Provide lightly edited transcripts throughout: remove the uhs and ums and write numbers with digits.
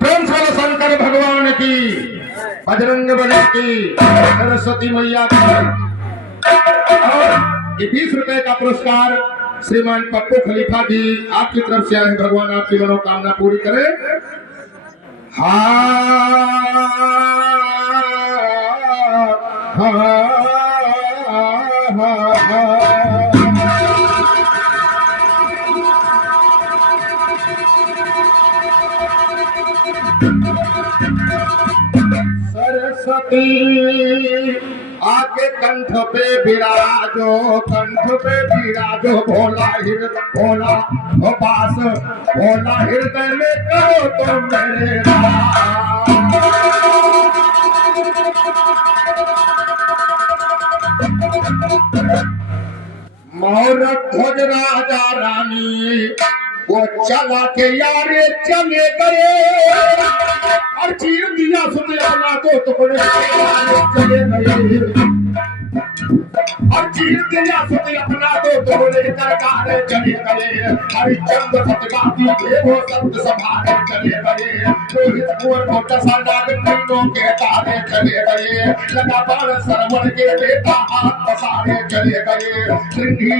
प्रेम से शंकर भगवान की, बजरंग बली की, सरस्वती मैया की। और ये 20 रुपए का पुरस्कार श्रीमान पप्पू खलीफा जी आपकी तरफ से आए। भगवान आपकी मनोकामना पूरी करे। सरस्वती आके कंठ पे विराजो, कंठ पे विराजो, भोला हृदय भोला हो पास, भोला हृदय में करो तो मेरे मोर ध्वज राजा रानी वो चला के यारे चले गए, और चीर दिया सुन अपना तो चले गए, और चीर दिया सुन अपना तो सरकार चले गए। हरिचंद्र सतगाती देवो संत सभारे चले गए, रोहित कुंवर को दशनाग तीनों के तारे चले गए, लगा बाण सरवण के बेटा हाथ पसारे चले गए, श्रृंगी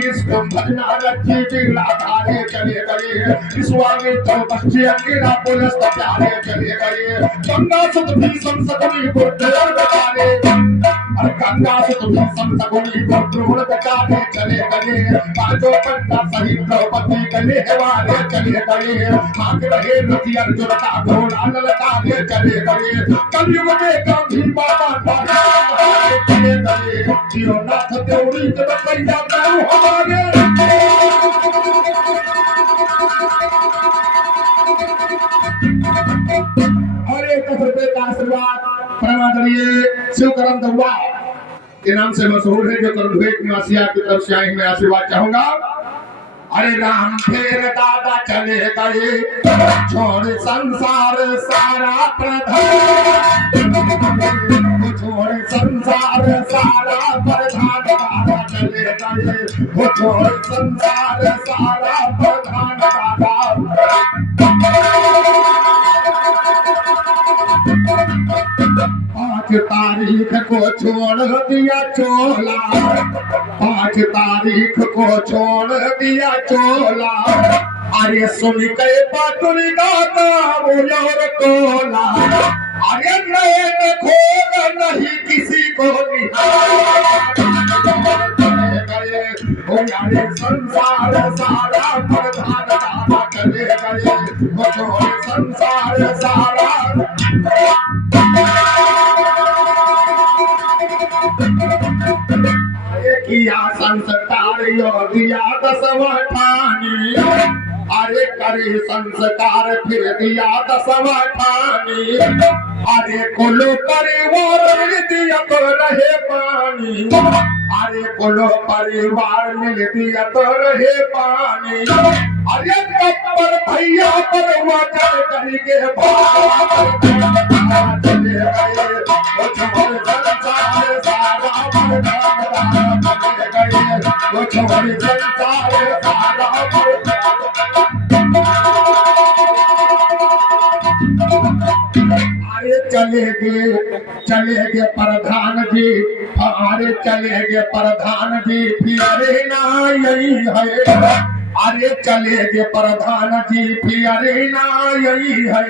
भजना रखी बिगड़ा धारे चले गए, विश्वामित्र बच्चे अंगिरा पुलिस प्यारे चले गए, गंगा सुत भी संसकुनी को ढोल बजारे, और गंगा सुत भी संसकुनी को ढोल बजारे चले गए, पांचों पंडा सहित द्रौपदी गले हवारे चले गए, भाग रहे रथी अर्जुन का घोड़ा ललकारे चले गए, कलयुग में गांधी बाबा चले गए, जीवनाथ देवरी के बकैया गाँव हमारे। और एक 10 रुपए का आशीर्वाद परमादरणीय शिवकरण दौड़ा के नाम से मशहूर है, जो करंधुए निवासी आपकी तरफ से आए, मैं आशीर्वाद चाहूंगा। अरे राम फेर दादा चले गए, छोड़ संसार सारा प्रधान, छोड़ संसार सारा प्रधान, दादा चले गए, वो छोड़ संसार सारा प्रधान दादा। 5 तारीख को छोड़ दिया चोला, 5 तारीख को छोड़ दिया चोला, अरे सुन के पाटुरी गाता बोलोर तोला, अरे नए खोल नहीं किसी को निहारे, संसार सारा प्रधान दादा चले गए, वो छोड़ संसार सारा। किया संस्कार दिया 10वां ठानी, अरे करे संस्कार फिर दिया 10वां ठानी, अरे कुलो परिवार दिया तो रहे पानी, अरे कुलो परिवार मिल दिया तो रहे पानी, अरे कपर भैया पर वचन करके चले गए, वो छोड़ संसार सारा वो छोड़ संसार सारा। अरे चले गए प्रधान जी, अरे चले गए प्रधान जी, फिर ना यही है, अरे चले गए प्रधान जी, फिर ना यही है,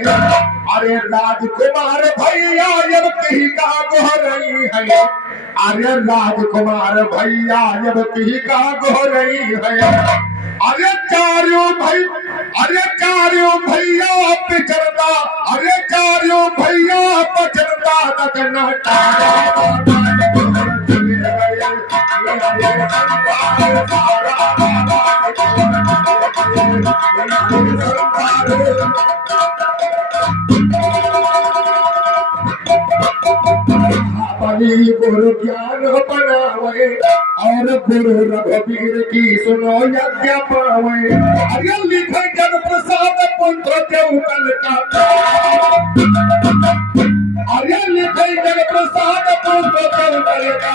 अरे राजकुमार भैया जब कहीं का गोह रही है, अरे राजकुमार भैया जब कहीं का गोह रही है, अरे चारों भैया पिछड़ता, अरे चारों भैया पिछड़ता नचना गुरु ज्ञान बनावे और गुरु रघुवीर की सुनो यज्ञ पावे, अरे लिखे जन प्रसाद पुत्र देवकल का, अरे लिखे जन प्रसाद पुत्र देवकल का,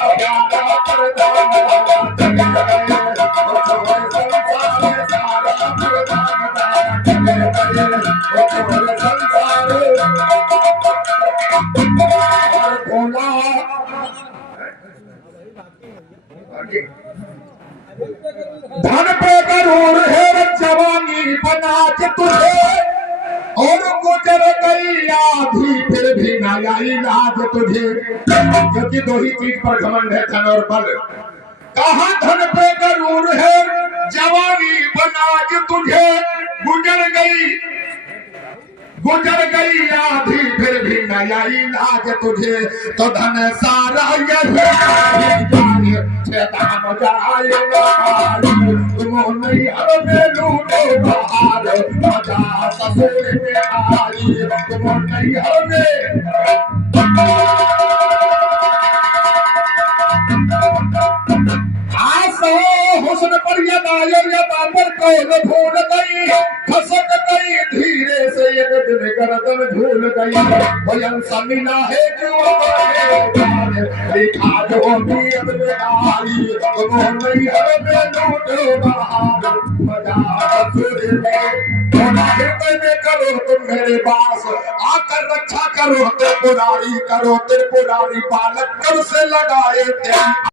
संसार धन पे करोड़ है जवानी बना के तुझे, और गुजर गई आधी फिर भी न आई लाज तुझे। क्योंकि दो ही चीज पर घमंड है, धन और बल। कहा धन पे करोड़ है जवानी बना के तुझे, गुजर गई आधी फिर भी न आई लाज तुझे। तो धन सारा यही दाम जाएगा, तुम नहीं हमें लूटो बाहर, मजा ससुर में आई, तुम नहीं हमें। हुस्न पर यदा पर कौन भूल गई, खसक गई धीरे से एक दिन गर्दन झूल गई। भयन सा मिला है जो लिखा जो नियत में आई, तुम नहीं हमें लूटो बाहर, मजा ससुर में। हृदय में करो तुम मेरे पास आकर रक्षा करो, त्रिपुरारी करो त्रिपुरारी, बालक कब से लगाए तेरी